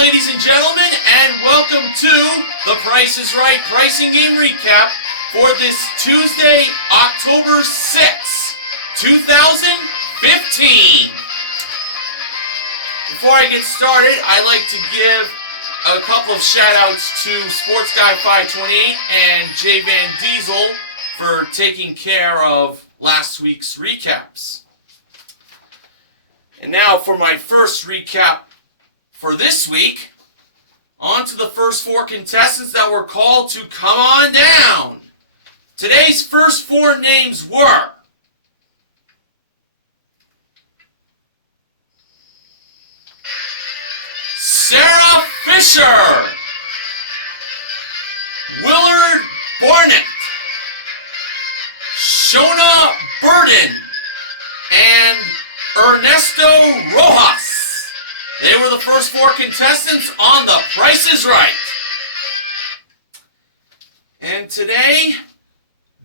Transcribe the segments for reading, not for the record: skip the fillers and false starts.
ladies and gentlemen, and welcome to the Price is Right Pricing Game Recap for this Tuesday, October 6th, 2015. Before I get started, I'd like to give a couple of shout-outs to Sports Guy 528 and Jay Van Diesel for taking care of last week's recaps. And now for my first recap for this week, on to the first four contestants that were called to come on down. Today's first four names were Sarah Fisher, Willard Barnett, Shona Burden, and Ernesto Rojas. They were the first four contestants on The Price is Right. And today,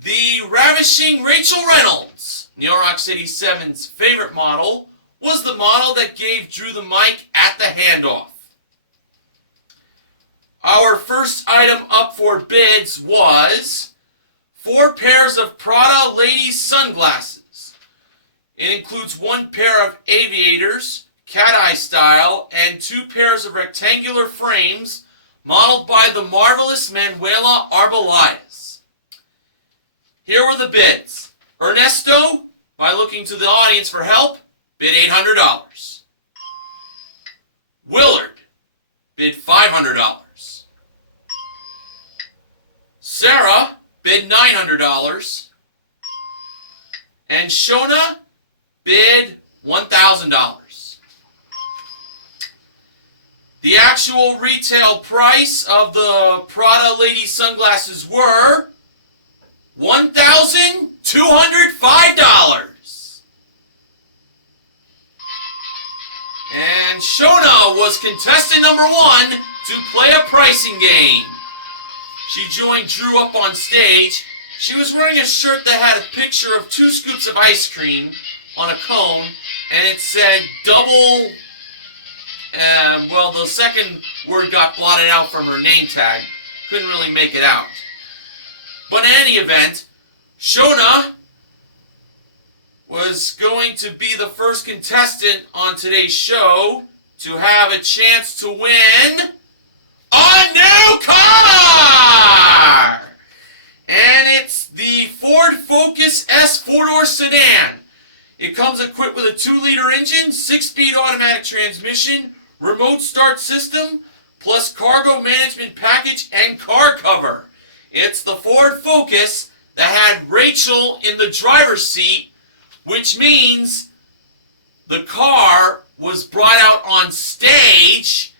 the ravishing Rachel Reynolds, New York City 7's favorite model, was the model that gave Drew the mic at the handoff. Our first item up for bids was 4 pairs of Prada ladies sunglasses. It includes 1 pair of aviators, cat-eye style, and 2 pairs of rectangular frames modeled by the marvelous Manuela Arbeláez. Here were the bids. Ernesto, by looking to the audience for help, bid $800. Willard bid $500. Sarah bid $900. And Shona bid $1,000. The actual retail price of the Prada lady sunglasses were $1,205. And Shona was contestant number 1 to play a pricing game. She joined Drew up on stage. She was wearing a shirt that had a picture of 2 scoops of ice cream on a cone, and it said double. Well, the second word got blotted out from her name tag. Couldn't really make it out. But in any event, Shona was going to be the first contestant on today's show to have a chance to win a new car! And it's the Ford Focus S 4-door sedan. It comes equipped with a 2-liter engine, 6-speed automatic transmission, remote start system, plus cargo management package and car cover. It's the Ford Focus that had Rachel in the driver's seat, which means the car was brought out on stage,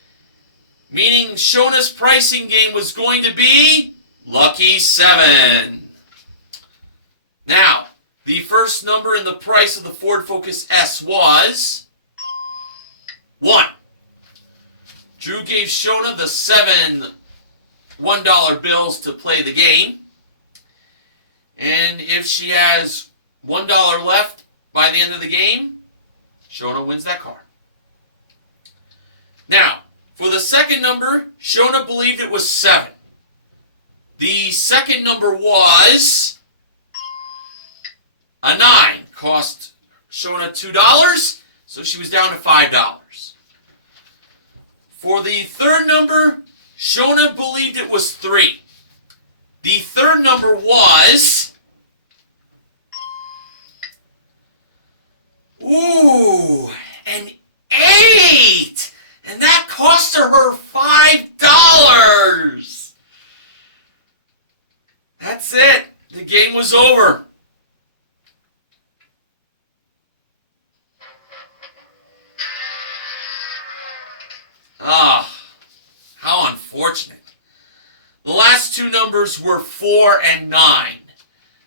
meaning Shona's pricing game was going to be Lucky 7. Now, the first number in the price of the Ford Focus S was 1. Drew gave Shona the 7 $1 bills to play the game. And if she has $1 left by the end of the game, Shona wins that car. Now, for the second number, Shona believed it was 7. The second number was a 9. Cost Shona $2, so she was down to $5. For the third number, Shona believed it was 3. The third number was an 8! And that cost her $5! That's it. The game was over. How unfortunate. The last 2 numbers were 4 and 9.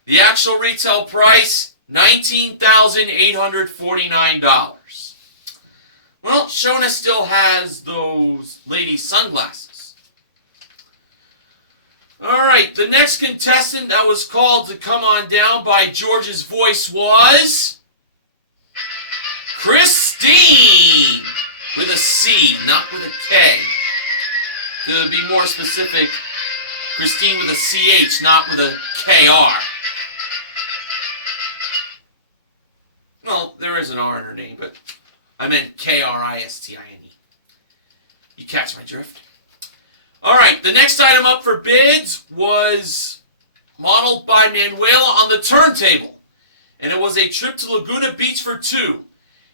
The actual retail price, $19,849. Well, Shona still has those lady sunglasses. Alright, the next contestant that was called to come on down by George's voice was Christine, with a C, not with a K. To be more specific, Christine with a CH, not with a KR. Well, there is an R in her name, but I meant Kristine. You catch my drift? Alright, the next item up for bids was modeled by Manuela on the turntable. And it was a trip to Laguna Beach for two.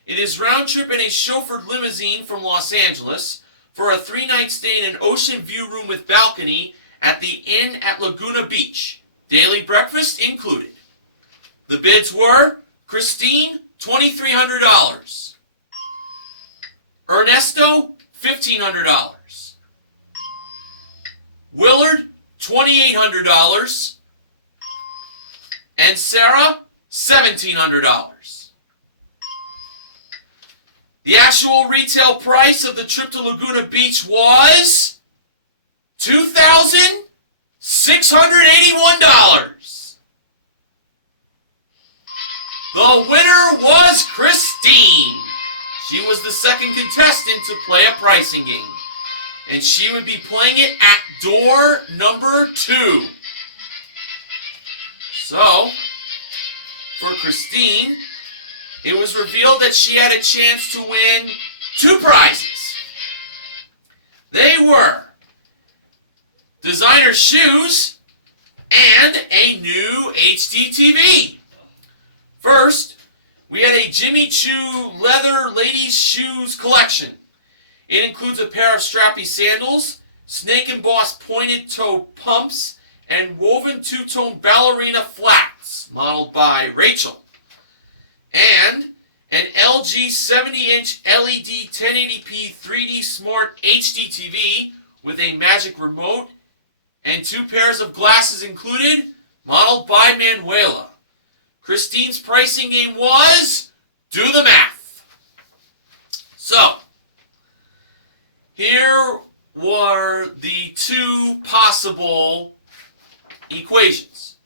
It is round trip in a chauffeured limousine from Los Angeles for a 3-night stay in an ocean view room with balcony at the Inn at Laguna Beach. Daily breakfast included. The bids were Christine, $2,300. Ernesto, $1,500. Willard, $2,800. And Sarah, $1,700. The actual retail price of the trip to Laguna Beach was $2,681. The winner was Christine. She was the second contestant to play a pricing game, and she would be playing it at door number 2. So, for Christine, it was revealed that she had a chance to win 2 prizes. They were designer shoes and a new HD TV. First, we had a Jimmy Choo leather ladies shoes collection. It includes a pair of strappy sandals, snake embossed pointed toe pumps, and woven two-tone ballerina flats, modeled by Rachel. And an LG 70-inch LED 1080p 3D Smart HD TV with a magic remote and 2 pairs of glasses included, modeled by Manuela. Christine's pricing game was, do the math. So, here were the 2 possible equations.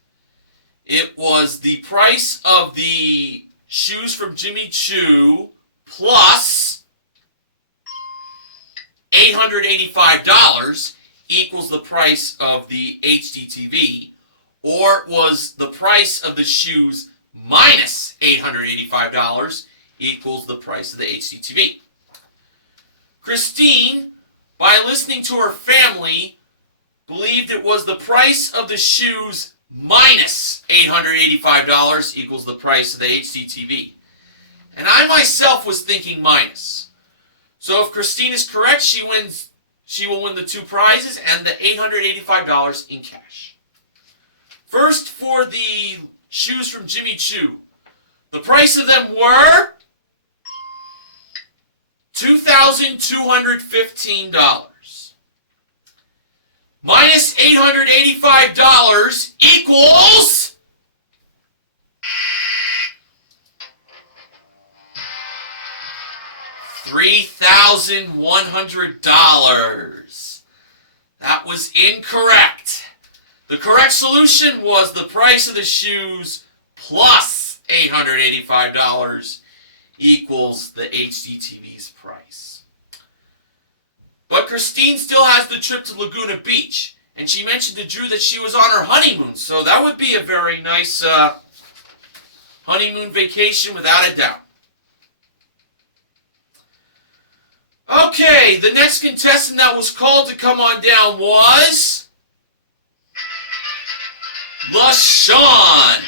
It was the price of the shoes from Jimmy Choo plus $885 equals the price of the HD TV, or it was the price of the shoes minus $885 equals the price of the HD TV. Christine, by listening to her family, believed it was the price of the shoes minus $885 equals the price of the HD TV. And I myself was thinking minus. So if Christine is correct, she will win the 2 prizes and the $885 in cash. First, for the shoes from Jimmy Choo. The price of them were $2,215. Minus $885 equals $3,100. That was incorrect. The correct solution was the price of the shoes plus $885 equals the HD TV's price. But Christine still has the trip to Laguna Beach, and she mentioned to Drew that she was on her honeymoon, so that would be a very nice honeymoon vacation without a doubt. Okay, the next contestant that was called to come on down was LaShawn.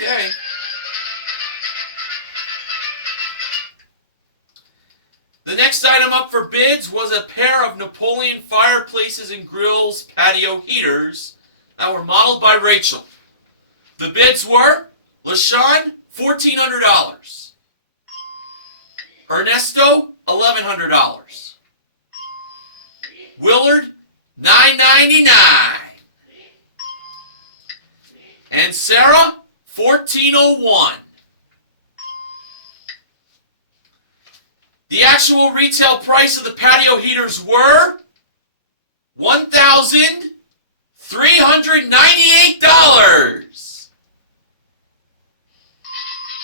Okay. The next item up for bids was a pair of Napoleon fireplaces and grills patio heaters that were modeled by Rachel. The bids were LaShawn, $1,400. Ernesto, $1,100. Willard, $999. And Sarah, $1,401. The actual retail price of the patio heaters were $1,398.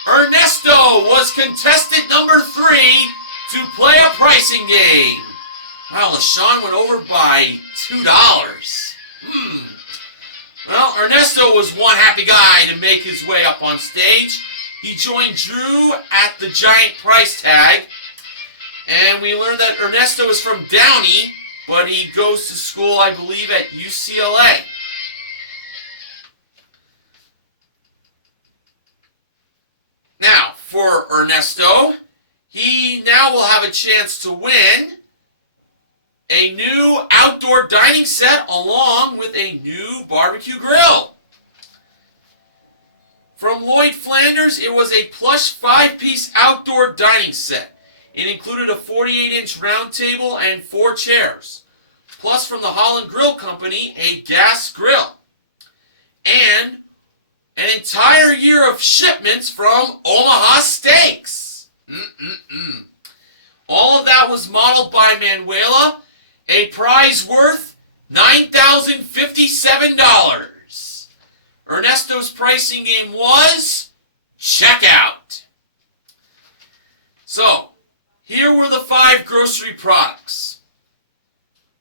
Ernesto was contestant pricing game. Wow, LaShawn went over by $2. Well, Ernesto was one happy guy to make his way up on stage. He joined Drew at the giant price tag. And we learned that Ernesto is from Downey, but he goes to school, I believe, at UCLA. Now, for Ernesto, he now will have a chance to win a new outdoor dining set along with a new barbecue grill. From Lloyd Flanders, it was a plush 5-piece outdoor dining set. It included a 48-inch round table and 4 chairs. Plus, from the Holland Grill Company, a gas grill. And an entire year of shipments from Omaha Steaks. All of that was modeled by Manuela, a prize worth $9,057. Ernesto's pricing game was checkout. So, here were the 5 grocery products.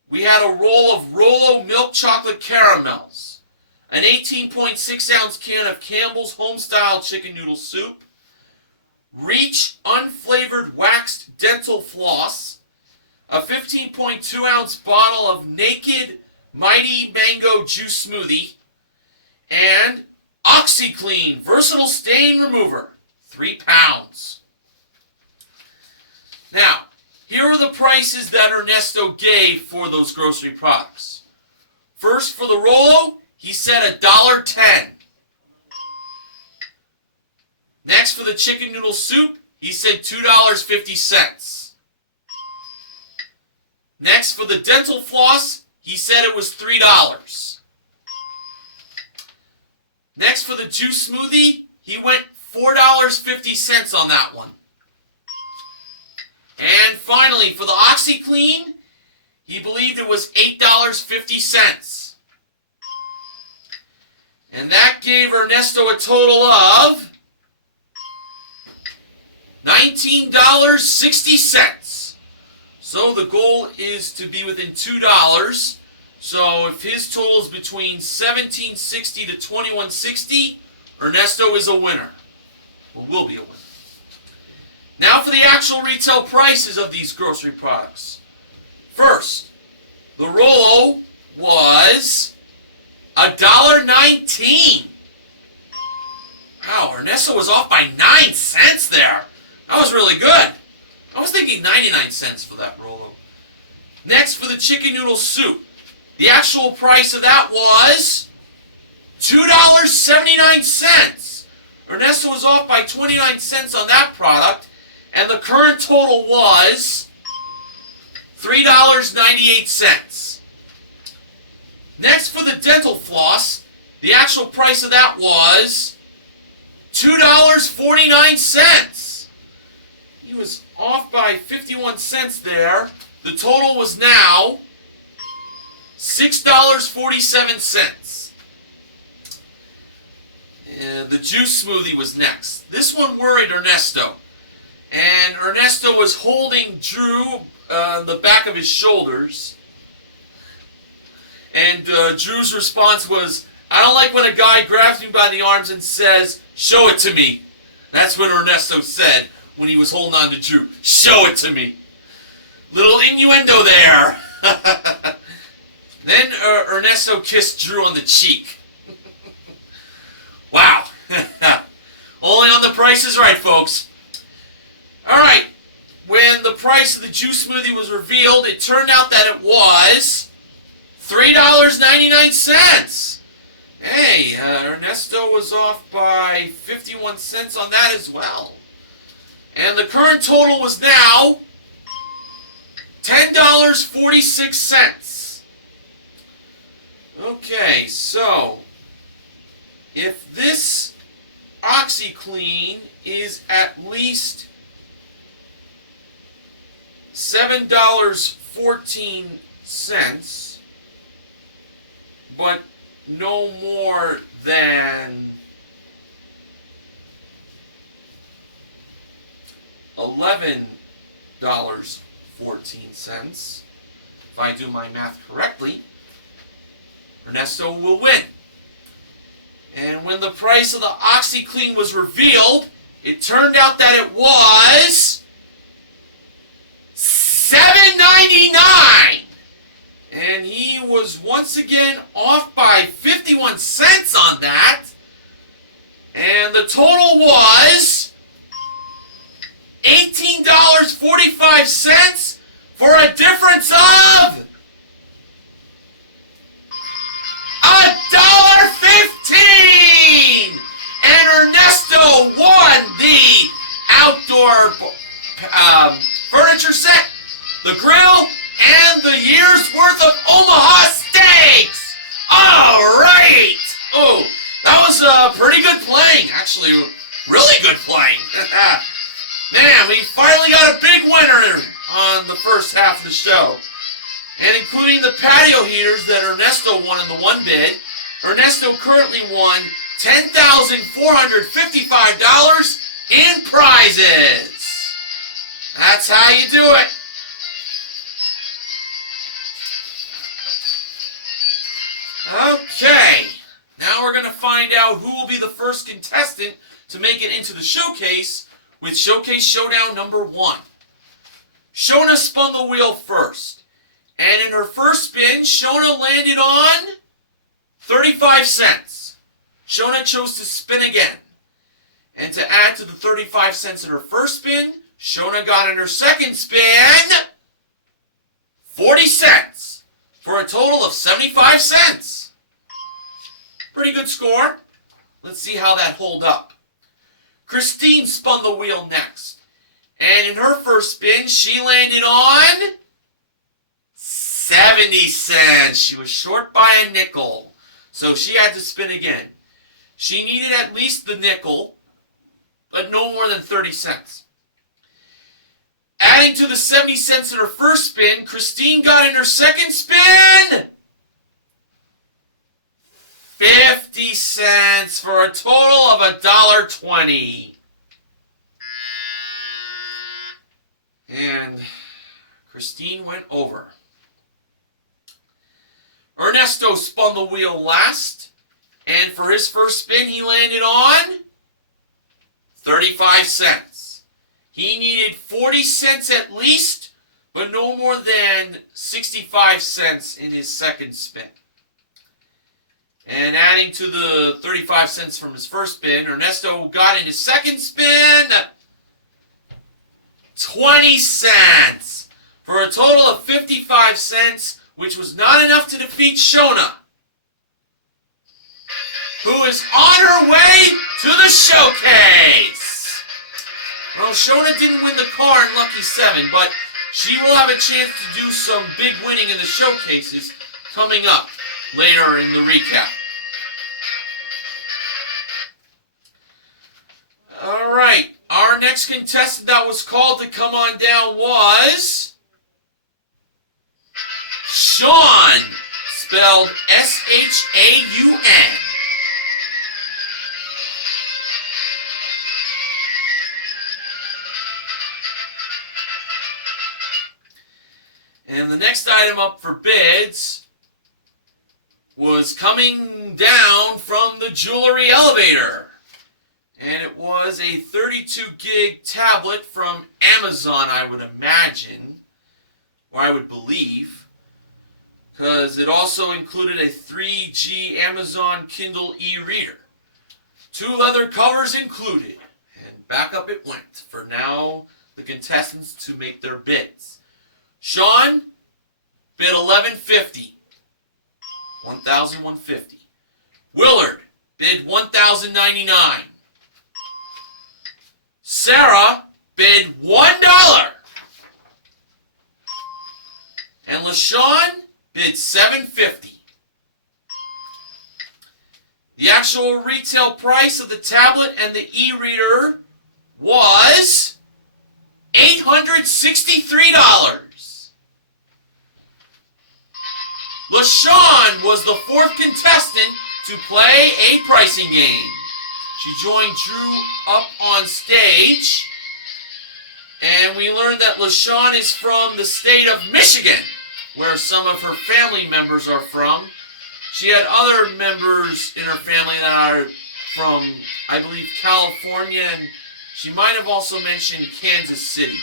We had a roll of Rolo milk chocolate caramels, an 18.6-ounce can of Campbell's Homestyle chicken noodle soup, Reach unflavored waxed dental floss, a 15.2-ounce bottle of Naked Mighty Mango Juice Smoothie, and OxyClean Versatile Stain Remover, 3 pounds. Now, here are the prices that Ernesto gave for those grocery products. First, for the Rolo, he said $1.10. Next, for the chicken noodle soup, he said $2.50. Next, for the dental floss, he said it was $3. Next, for the juice smoothie, he went $4.50 on that one. And finally, for the OxyClean, he believed it was $8.50. And that gave Ernesto a total of $19.60. So the goal is to be within $2. So if his total is between $17.60 to $21.60, Ernesto is a winner. Or will be a winner. Now for the actual retail prices of these grocery products. First, the Rolo was $1.19. Wow, Ernesto was off by 9 cents there. That was really good. I was thinking 99 cents for that Rolo. Next, for the chicken noodle soup. The actual price of that was $2.79. Ernesto was off by 29 cents on that product, and the current total was $3.98. Next, for the dental floss, the actual price of that was $2.49. He was off by 51 cents there. The total was now $6.47. And the juice smoothie was next. This one worried Ernesto. And Ernesto was holding Drew on the back of his shoulders. And Drew's response was, "I don't like when a guy grabs me by the arms and says, 'Show it to me.'" That's what Ernesto said when he was holding on to Drew. "Show it to me." Little innuendo there. Then Ernesto kissed Drew on the cheek. Wow. Only on The Price is Right, folks. Alright. When the price of the juice smoothie was revealed, it turned out that it was $3.99. Hey, Ernesto was off by 51 cents on that as well. And the current total was now $10.46. Okay, so if this OxyClean is at least $7.14, but no more than $11.14, $1.14. If I do my math correctly, Ernesto will win. And when the price of the OxyClean was revealed, it turned out that it was $7.99. And he was once again off by 51 cents on that. And the total was $18.45 for a difference of $1.15. And Ernesto won the outdoor furniture set, the grill, and the year's worth of Omaha steaks. All right. Oh, that was pretty good playing. Actually, really good playing. Man, we finally got a big winner on the first half of the show. And including the patio heaters that Ernesto won in the one bid, Ernesto currently won $10,455 in prizes. That's how you do it. Okay, now we're going to find out who will be the first contestant to make it into the showcase with Showcase Showdown number 1. Shona spun the wheel first, and in her first spin, Shona landed on 35 cents. Shona chose to spin again, and to add to the 35 cents in her first spin, Shona got in her second spin 40 cents for a total of 75 cents. Pretty good score. Let's see how that hold up. Christine spun the wheel next. And in her first spin, she landed on 70 cents. She was short by a nickel. So she had to spin again. She needed at least the nickel, but no more than 30 cents. Adding to the 70 cents in her first spin, Christine got in her second spin 50 cents for a total of $1.20. And Christine went over. Ernesto spun the wheel last, and for his first spin he landed on 35 cents. He needed 40 cents at least, but no more than 65 cents in his second spin. And adding to the 35 cents from his first spin, Ernesto got in his second spin 20 cents for a total of 55 cents, which was not enough to defeat Shona, who is on her way to the showcase. Well, Shona didn't win the car in Lucky 7, but she will have a chance to do some big winning in the showcases coming up later in the recap. Alright, our next contestant that was called to come on down was Sean, spelled S-H-A-U-N. And the next item up for bids was coming down from the jewelry elevator. And it was a 32 gig tablet from Amazon, I would imagine, or I would believe, because it also included a 3G Amazon Kindle e-reader. 2 leather covers included, and back up it went for now the contestants to make their bids. Sean bid $11.50, $1,150. Willard bid $1,099. Sarah bid $1. And LaShawn bid $7.50. The actual retail price of the tablet and the e-reader was $863. LaShawn was the 4th contestant to play a pricing game. She joined Drew up on stage, and And we learned that LaShawn is from the state of Michigan, where some of her family members are from. She had other members in her family that are from, I believe, California, and she might have also mentioned Kansas City.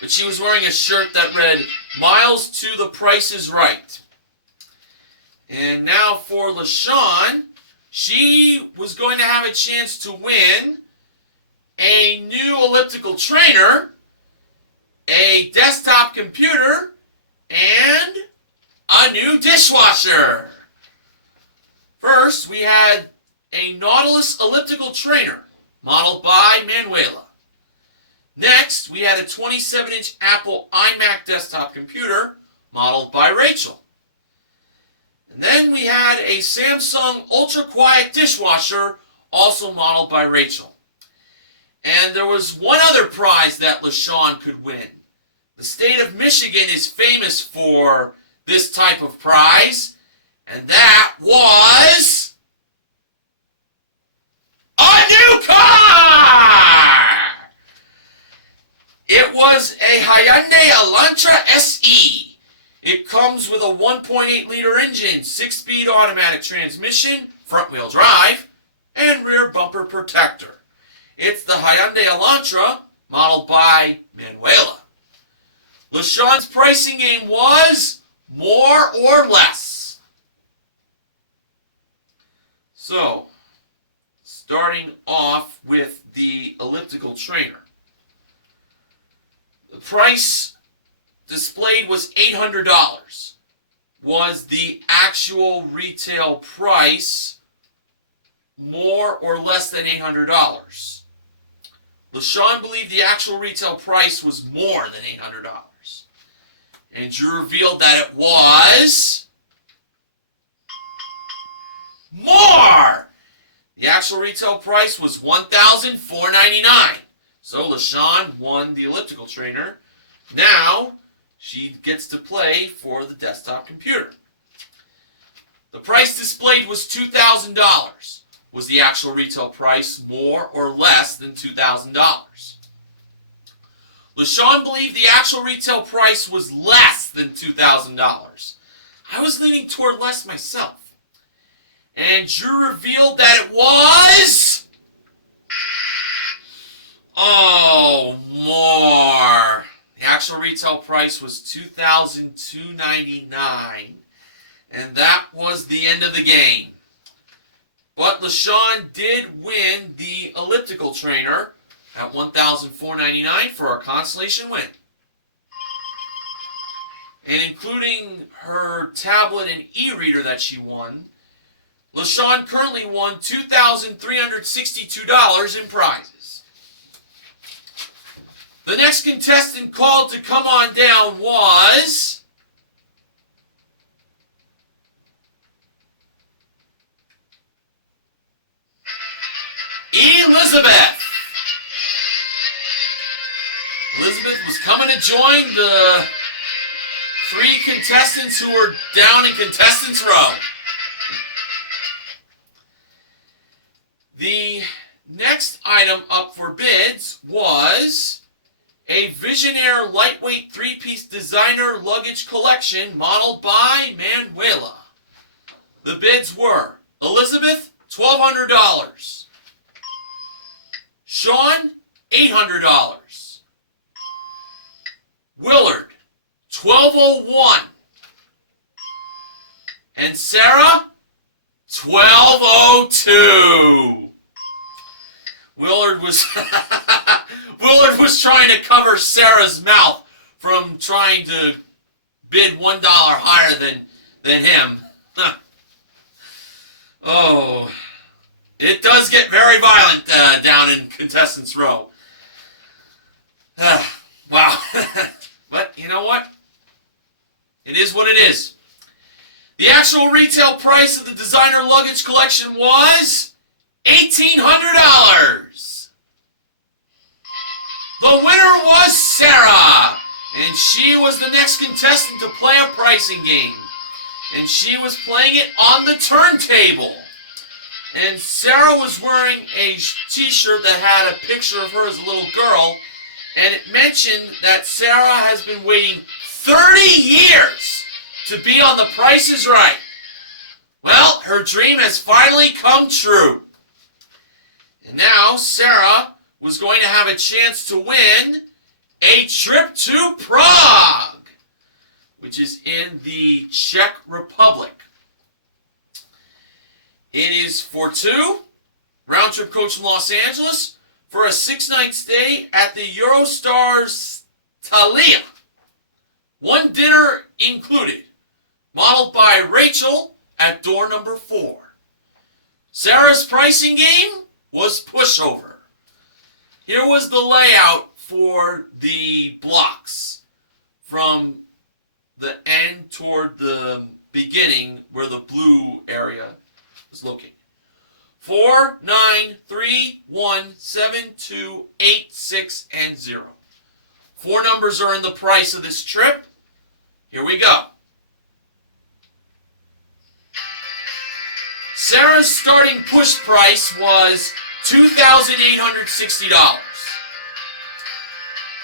But she was wearing a shirt that read, "Miles to the Price is Right." And now for LaShawn, she was going to have a chance to win a new elliptical trainer, a desktop computer, and a new dishwasher. First, we had a Nautilus elliptical trainer, modeled by Manuela. Next, we had a 27-inch Apple iMac desktop computer, modeled by Rachel. And then we had a Samsung Ultra Quiet dishwasher, also modeled by Rachel. And there was one other prize that LaShawn could win. The state of Michigan is famous for this type of prize, and that was a new car! It was a Hyundai Elantra SE. It comes with a 1.8-liter engine, 6-speed automatic transmission, front-wheel drive, and rear bumper protector. It's the Hyundai Elantra, modeled by Manuela. LaShawn's pricing game was more or less. So, starting off with the elliptical trainer. The price displayed was $800. Was the actual retail price more or less than $800? LaShawn believed the actual retail price was more than $800. And Drew revealed that it was more! The actual retail price was $1,499. So LaShawn won the elliptical trainer. Now, she gets to play for the desktop computer. The price displayed was $2,000. Was the actual retail price more or less than $2,000? LaShawn believed the actual retail price was less than $2,000. I was leaning toward less myself. And Drew revealed that it was... more. The actual retail price was $2,299. And that was the end of the game. But LaShawn did win the elliptical trainer at $1,499 for a consolation win. And including her tablet and e-reader that she won, LaShawn currently won $2,362 in prizes. The next contestant called to come on down was... Elizabeth. Elizabeth was coming to join the 3 contestants who were down in contestants row. The next item up for bids was a Visionaire lightweight 3-piece designer luggage collection modeled by Manuela. The bids were Elizabeth, $1,200. Sean, $800. Willard, $1,201. And Sarah, $1,202. Willard was trying to cover Sarah's mouth from trying to bid $1 higher than him. Oh. It does get very violent down in contestants row. Wow. But you know what? It is what it is. The actual retail price of the designer luggage collection was $1,800. The winner was Sarah. And she was the next contestant to play a pricing game. And she was playing it on the turntable. And Sarah was wearing a t-shirt that had a picture of her as a little girl, and it mentioned that Sarah has been waiting 30 years to be on The Price is Right. Well, her dream has finally come true. And now Sarah was going to have a chance to win a trip to Prague, which is in the Czech Republic. It is for two, round-trip coach from Los Angeles, for a 6-night stay at the Eurostars Thalia. One dinner included, modeled by Rachel at door number 4. Sarah's pricing game was pushover. Here was the layout for the blocks from the end toward the beginning where the blue area was located. 4, 9, 3, 1, 7, 2, 8, 6, and 0. 4 numbers are in the price of this trip. Here we go. Sarah's starting push price was $2,860.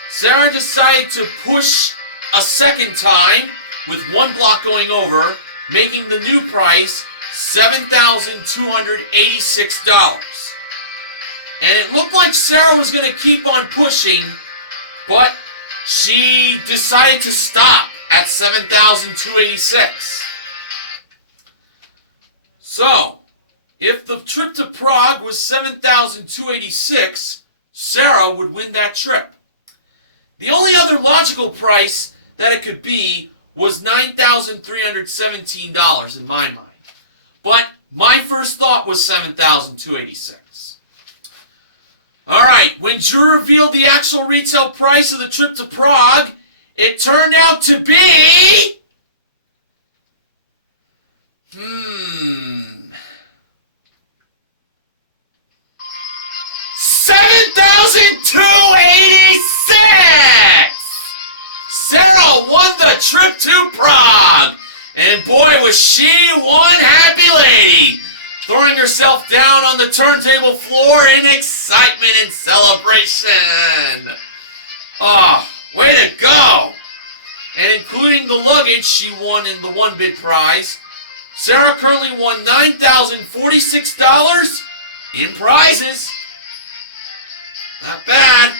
Sarah decided to push a second time with one block going over, making the new price $7,286. And it looked like Sarah was going to keep on pushing, but she decided to stop at $7,286. So, if the trip to Prague was $7,286, Sarah would win that trip. The only other logical price that it could be was $9,317 in my mind. But my first thought was $7,286. Alright, when Drew revealed the actual retail price of the trip to Prague, it turned out to be... $7,286! Sarah won the trip to Prague! And boy, was she one happy lady! Throwing herself down on the turntable floor in excitement and celebration! Oh, way to go! And including the luggage she won in the 1-bid prize, Sarah currently won $9,046 in prizes. Not bad.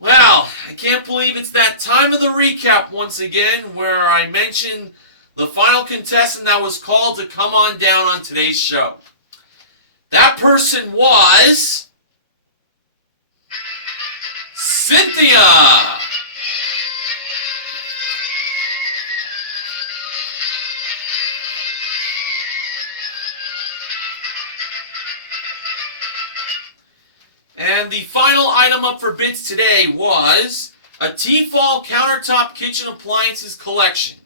Well, I can't believe it's that time of the recap once again where I mentioned the final contestant that was called to come on down on today's show. That person was... Cynthia! And the final item up for bids today was a Tefal countertop kitchen appliances collection.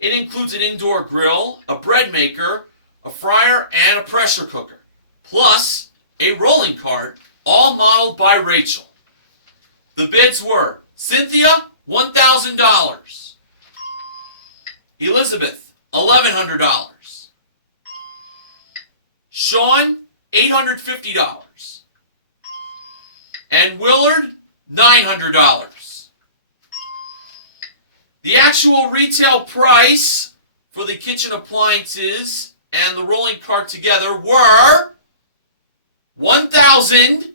It includes an indoor grill, a bread maker, a fryer, and a pressure cooker, plus a rolling cart, all modeled by Rachel. The bids were Cynthia, $1,000. Elizabeth, $1,100. Sean, $850. And Willard, $900. The actual retail price for the kitchen appliances and the rolling cart together were $1,075.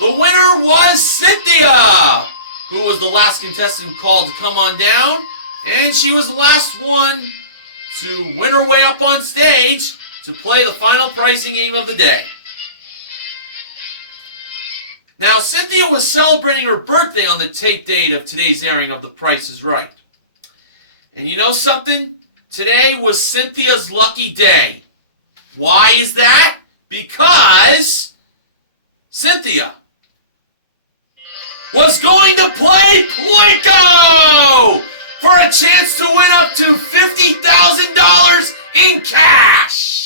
The winner was Cynthia, who was the last contestant called to come on down, and she was the last one to win her way up on stage to play the final pricing game of the day. Now, Cynthia was celebrating her birthday on the tape date of today's airing of The Price is Right. And you know something? Today was Cynthia's lucky day. Why is that? Because Cynthia was going to play Plinko for a chance to win up to $50,000 in cash.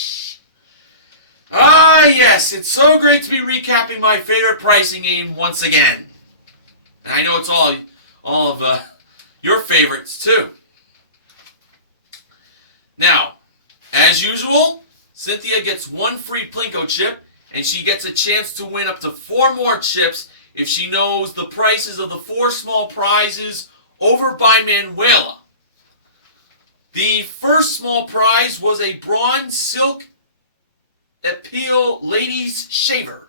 Ah, yes, it's so great to be recapping my favorite pricing game once again. And I know it's all of your favorites too. Now, as usual, Cynthia gets one free Plinko chip, and she gets a chance to win up to 4 more chips if she knows the prices of the 4 small prizes over by Manuela. The first small prize was a bronze silk appeal ladies shaver.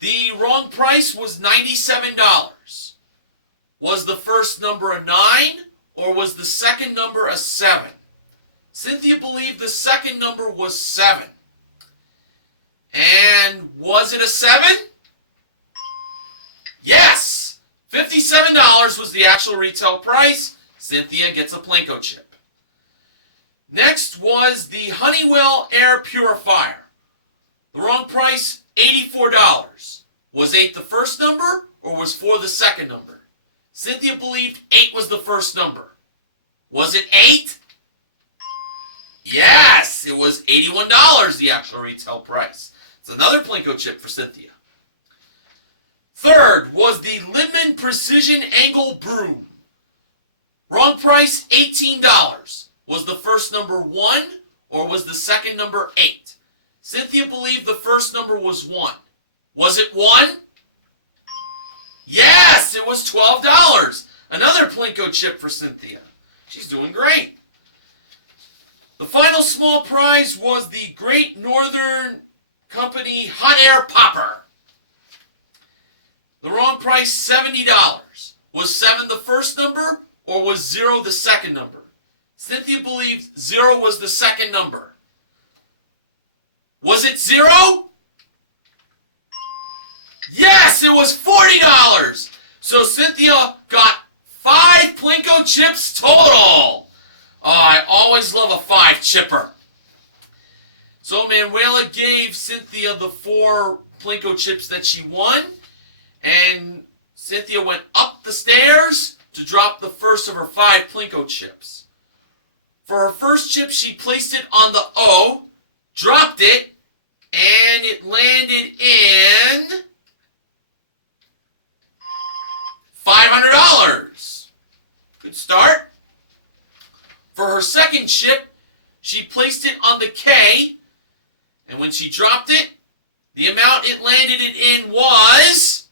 The wrong price was $97. Was the first number a 9 or was the second number a 7? Cynthia believed the second number was 7. And was it a 7? Yes! $57 was the actual retail price. Cynthia gets a Plinko chip. Next was the Honeywell Air Purifier. The wrong price, $84. Was 8 the first number or was 4 the second number? Cynthia believed 8 was the first number. Was it 8? Yes, it was $81, the actual retail price. It's another Plinko chip for Cynthia. Third was the Liebman Precision Angle Broom. Wrong price, $18. Was the first number 1 or was the second number 8? Cynthia believed the first number was 1. Was it 1? Yes, it was $12. Another Plinko chip for Cynthia. She's doing great. The final small prize was the Great Northern Company Hot Air Popper. The wrong price, $70. Was 7 the first number or was 0 the second number? Cynthia believed 0 was the second number. Was it 0? Yes, it was $40. So Cynthia got 5 Plinko chips total. Oh, I always love a 5 chipper. So Manuela gave Cynthia the 4 Plinko chips that she won, and Cynthia went up the stairs to drop the first of her 5 Plinko chips. For her first chip, she placed it on the O, dropped it, and it landed in $500. Good start. For her second chip, she placed it on the K, and when she dropped it, the amount it landed it in was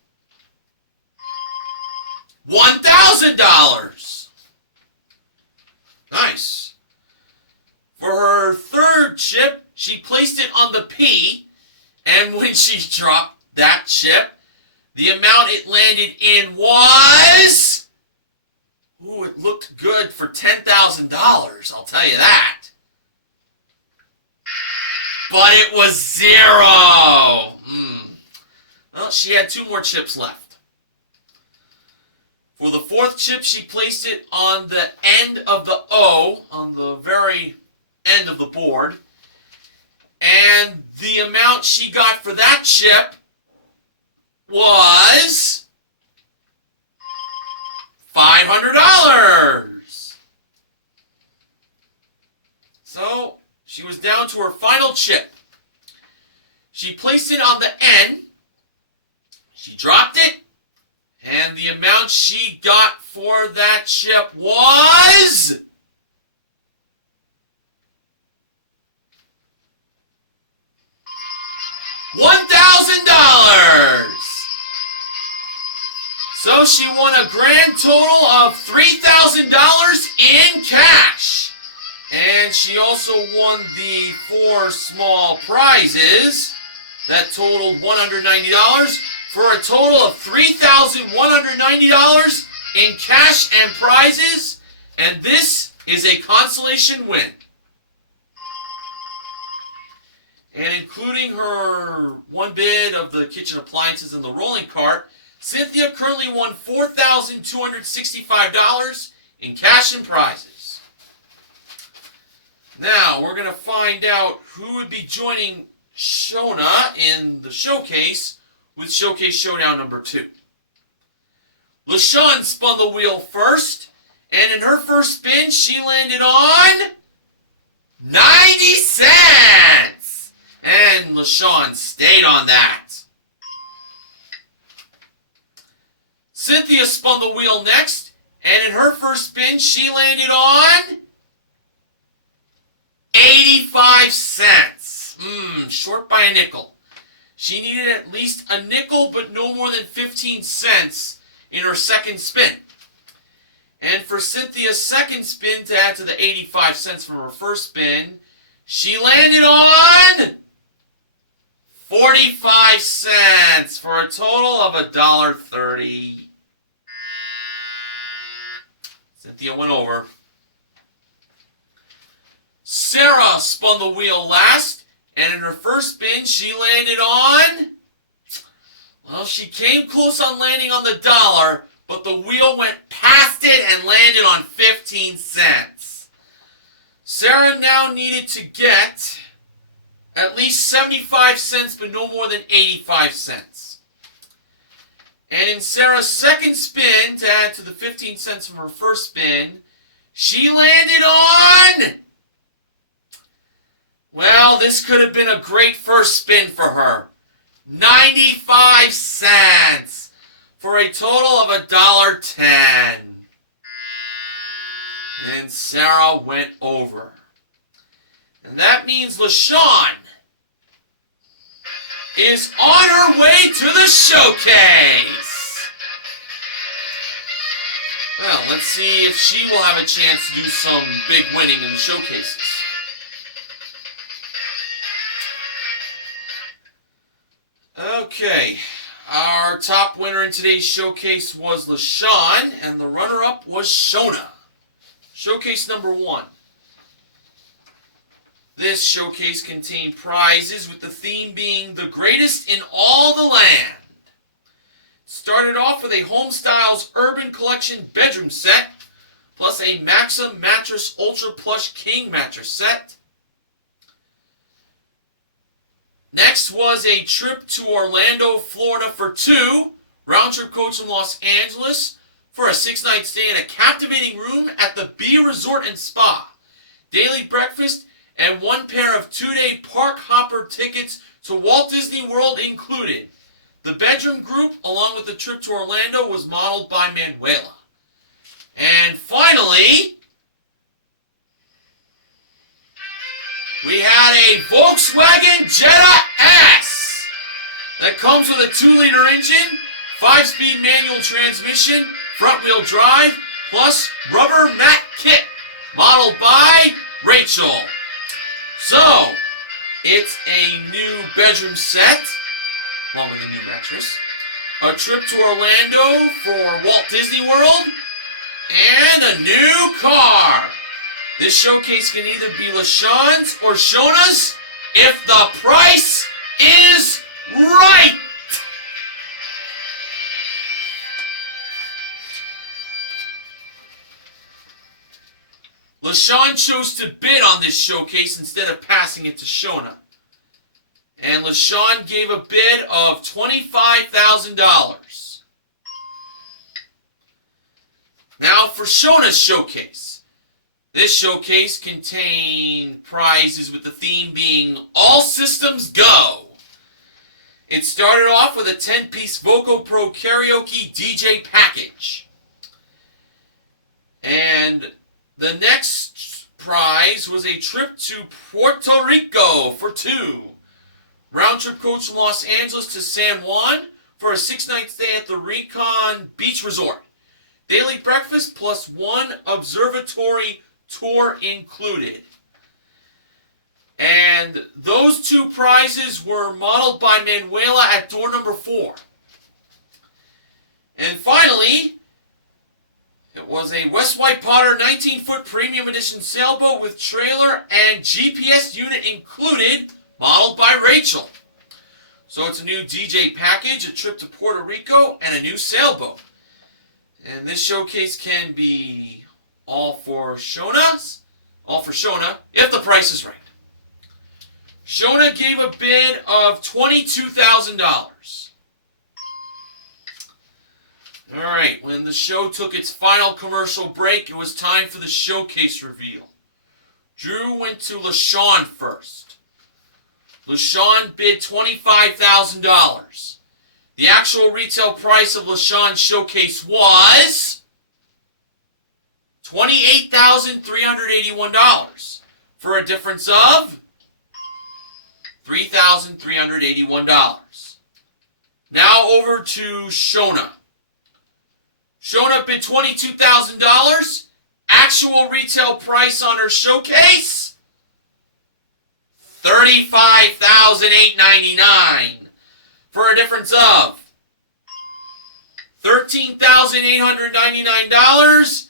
$1,000. Nice. For her third chip, she placed it on the P, and when she dropped that chip, the amount it landed in was... Ooh, it looked good for $10,000, I'll tell you that. But it was 0. Well, she had 2 more chips left. For the fourth chip, she placed it on the end of the O, on the very end of the board. And the amount she got for that chip was $500. So she was down to her final chip. She placed it on the N. She dropped it. And the amount she got for that chip was $1,000. So she won a grand total of $3,000 in cash. And she also won the 4 small prizes that totaled $190 for a total of $3,190 in cash and prizes. And this is a consolation win. And including her one bid of the kitchen appliances and the rolling cart, Cynthia currently won $4,265 in cash and prizes. Now, we're going to find out who would be joining Shona in the showcase with Showcase Showdown number 2. LaShawn spun the wheel first, and in her first spin, she landed on 90 cents. And LaShawn stayed on that. Cynthia spun the wheel next, And in her first spin, she landed on 85 cents. Short by a nickel. She needed at least a nickel, but no more than 15 cents in her second spin. And for Cynthia's second spin to add to the 85 cents from her first spin, she landed on 45 cents for a total of $1.30. Cynthia went over. Sarah spun the wheel last, and in her first spin, she landed on... Well, she came close on landing on the dollar, but the wheel went past it and landed on 15 cents. Sarah now needed to get at least 75 cents, but no more than 85 cents. And in Sarah's second spin, to add to the 15 cents from her first spin, she landed on... Well, this could have been a great first spin for her. 95 cents for a total of $1.10. And Sarah went over. And that means LaShawn is on her way to the showcase. Well, let's see if she will have a chance to do some big winning in the showcases. Okay, our top winner in today's showcase was LaShawn, and the runner-up was Shona. Showcase number 1. This showcase contained prizes with the theme being the greatest in all the land. Started off with a Homestyles Urban Collection bedroom set, plus a Maxim Mattress Ultra Plush King mattress set. Next was a trip to Orlando, Florida for 2, round-trip coach from Los Angeles for a 6-night stay in a captivating room at the Bee Resort and Spa, daily breakfast, and 1 pair of 2-day park hopper tickets to Walt Disney World included. The bedroom group, along with the trip to Orlando, was modeled by Manuela. And finally, we had a Volkswagen Jetta S that comes with a 2-liter engine, 5-speed manual transmission, front-wheel drive, plus rubber mat kit, modeled by Rachel. So, it's a new bedroom set, along with a new mattress, a trip to Orlando for Walt Disney World, and a new car. This showcase can either be LaShawn's or Shona's if the price is right. LaShawn chose to bid on this showcase instead of passing it to Shona. And LaShawn gave a bid of $25,000. Now for Shona's showcase. This showcase contained prizes with the theme being All Systems Go. It started off with a 10-piece Voco Pro Karaoke DJ package. And the next prize was a trip to Puerto Rico for 2. Round-trip coach from Los Angeles to San Juan for a 6-night stay at the Recon Beach Resort. Daily breakfast plus 1 observatory tour included. And those 2 prizes were modeled by Manuela at door number 4. And finally, it was a West White Potter 19-foot premium edition sailboat with trailer and GPS unit included, modeled by Rachel. So it's a new DJ package, a trip to Puerto Rico, and a new sailboat. And this showcase can be all for Shona, if the price is right. Shona gave a bid of $22,000. Alright, when the show took its final commercial break, it was time for the showcase reveal. Drew went to LaShawn first. LaShawn bid $25,000. The actual retail price of LaShawn's showcase was $28,381 for a difference of $3,381. Now over to Shona. Shona bid $22,000. Actual retail price on her showcase, $35,899 for a difference of $13,899.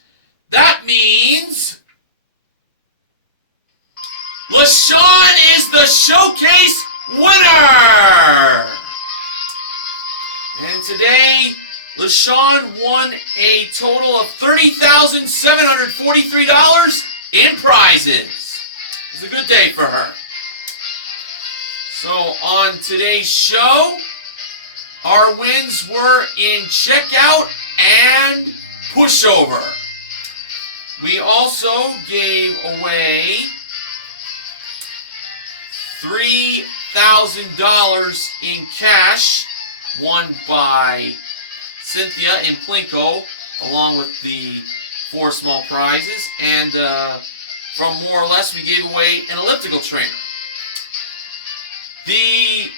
That means LaShawn is the showcase winner. And today, LaShawn won a total of $30,743 in prizes. It was a good day for her. So on today's show, our wins were in checkout and pushover. We also gave away $3,000 in cash, won by Cynthia in Plinko, along with the 4 small prizes. And from more or less, we gave away an elliptical trainer. The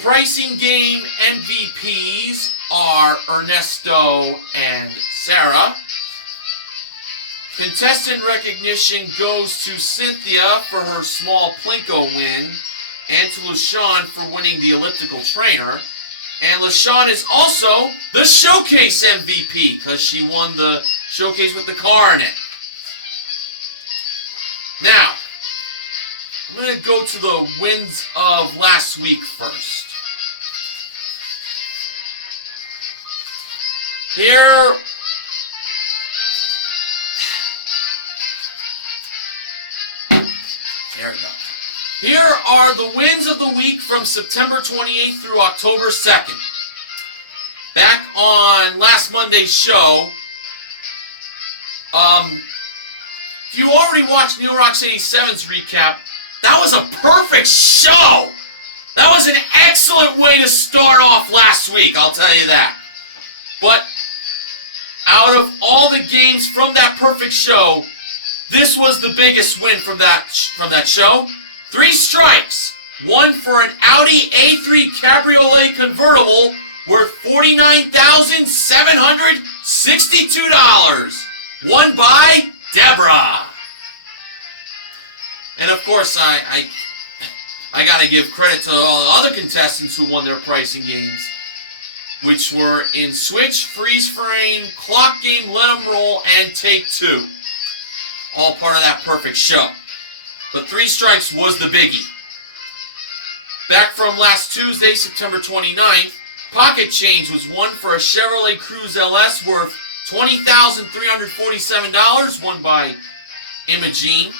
pricing game MVPs are Ernesto and Sarah. Contestant recognition goes to Cynthia for her small Plinko win, and to LaShawn for winning the elliptical trainer. And LaShawn is also the showcase MVP because she won the showcase with the car in it. Now, I'm going to go to the wins of last week first. There we go. Here are the wins of the week from September 28th through October 2nd. Back on last Monday's show, if you already watched Neil Rocks 87's recap, that was a perfect show! That was an excellent way to start off last week, I'll tell you that. But out of all the games from that perfect show, this was the biggest win from that show. 3 strikes, one for an Audi A3 Cabriolet convertible worth $49,762, won by Deborah. And of course, I got to give credit to all the other contestants who won their pricing games, which were in Switch, Freeze Frame, Clock Game, Let 'em Roll, and Take 2. All part of that perfect show. But 3 strikes was the biggie. Back from last Tuesday, September 29th, Pocket Change was won for a Chevrolet Cruze LS worth $20,347, won by Imogene.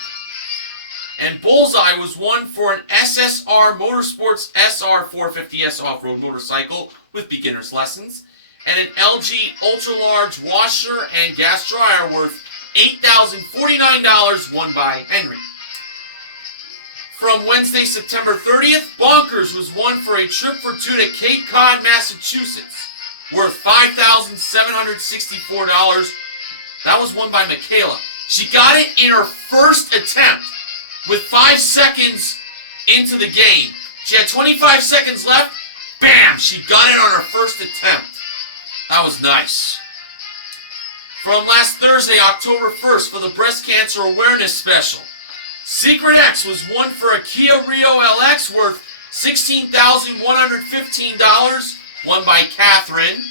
And Bullseye was won for an SSR Motorsports SR450S off-road motorcycle with beginner's lessons, and an LG ultra-large washer and gas dryer worth $8,049, won by Henry. From Wednesday, September 30th, Bonkers was won for a trip for 2 to Cape Cod, Massachusetts, worth $5,764. That was won by Michaela. She got it in her first attempt with 5 seconds into the game. She had 25 seconds left. Bam! She got it on her first attempt. That was nice. From last Thursday, October 1st, for the Breast Cancer Awareness Special, Secret X was won for a Kia Rio LX worth $16,115, won by Catherine.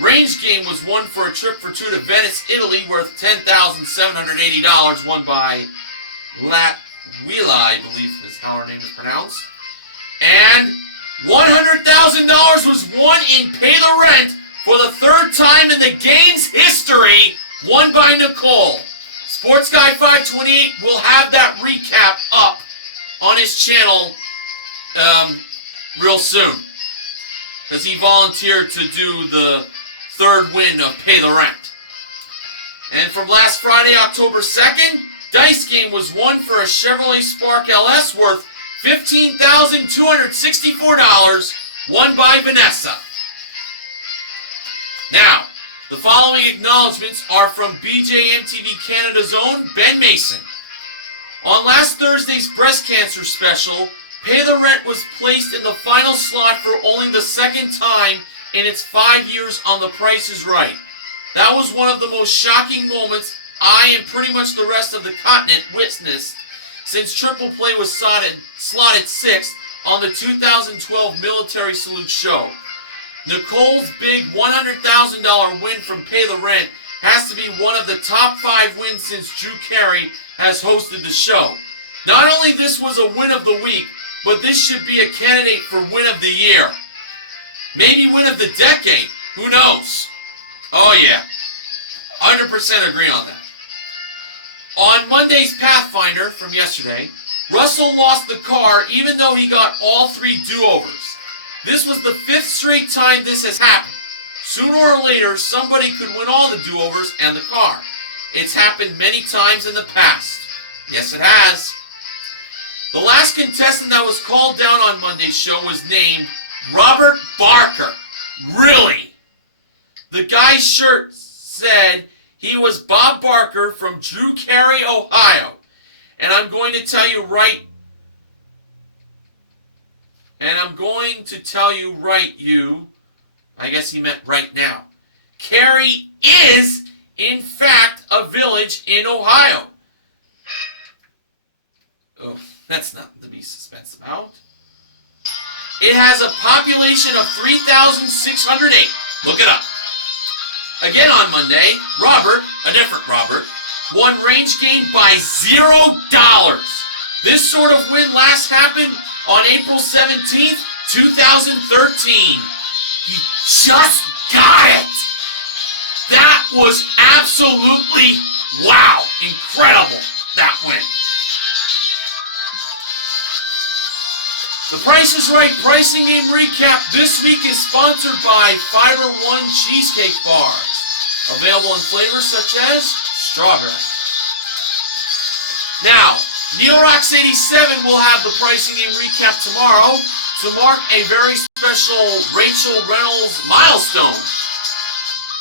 Range Game was won for a trip for 2 to Venice, Italy, worth $10,780, won by Latwila, I believe is how her name is pronounced. And $100,000 was won in Pay the Rent for the 3rd time in the game's history, won by Nicole. Sports Guy 528 will have that recap up on his channel real soon, because he volunteered to do the 3rd win of Pay the Rent. And from last Friday, October 2nd, Dice Game was won for a Chevrolet Spark LS worth $15,264, won by Vanessa. Now, The following acknowledgements are from BJMTV Canada's own Ben Mason. On last Thursday's breast cancer special, Pay the Rent was placed in the final slot for only the second time in its 5 years on The Price is Right. That was one of the most shocking moments I and pretty much the rest of the continent witnessed since Triple Play was slotted 6th on the 2012 Military Salute show. Nicole's big $100,000 win from Pay the Rent has to be one of the top 5 wins since Drew Carey has hosted the show. Not only this was a win of the week, but this should be a candidate for win of the year. Maybe win of the decade. Who knows? Oh yeah. 100% agree on that. On Monday's Pathfinder from yesterday, Russell lost the car even though he got all 3 do-overs. This was the 5th straight time this has happened. Sooner or later, somebody could win all the do-overs and the car. It's happened many times in the past. Yes, it has. The last contestant that was called down on Monday's show was named Robert Barker. Really? The guy's shirt said he was Bob Barker from Drew Carey, Ohio. And I'm going to tell you right, I guess he meant right now. Carey is, in fact, a village in Ohio. Oh, that's nothing to be suspense about. It has a population of 3,608. Look it up. Again on Monday, Robert, a different Robert, won range game by $0. This sort of win last happened on April 17th, 2013. He just got it. That was absolutely, wow, incredible, that win. The Price is Right pricing game recap this week is sponsored by Fiber One Cheesecake Bars. Available in flavors such as strawberry. Now, NeilRocks87 will have the pricing game recap tomorrow to mark a very special Rachel Reynolds milestone.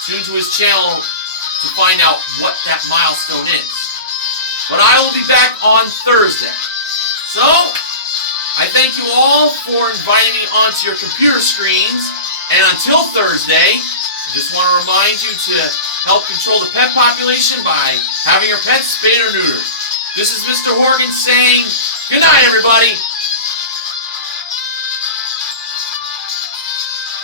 Tune to his channel to find out what that milestone is. But I will be back on Thursday. So, I thank you all for inviting me onto your computer screens. And until Thursday, I just want to remind you to help control the pet population by having your pets spayed or neutered. This is Mr. Horgan saying good night, everybody.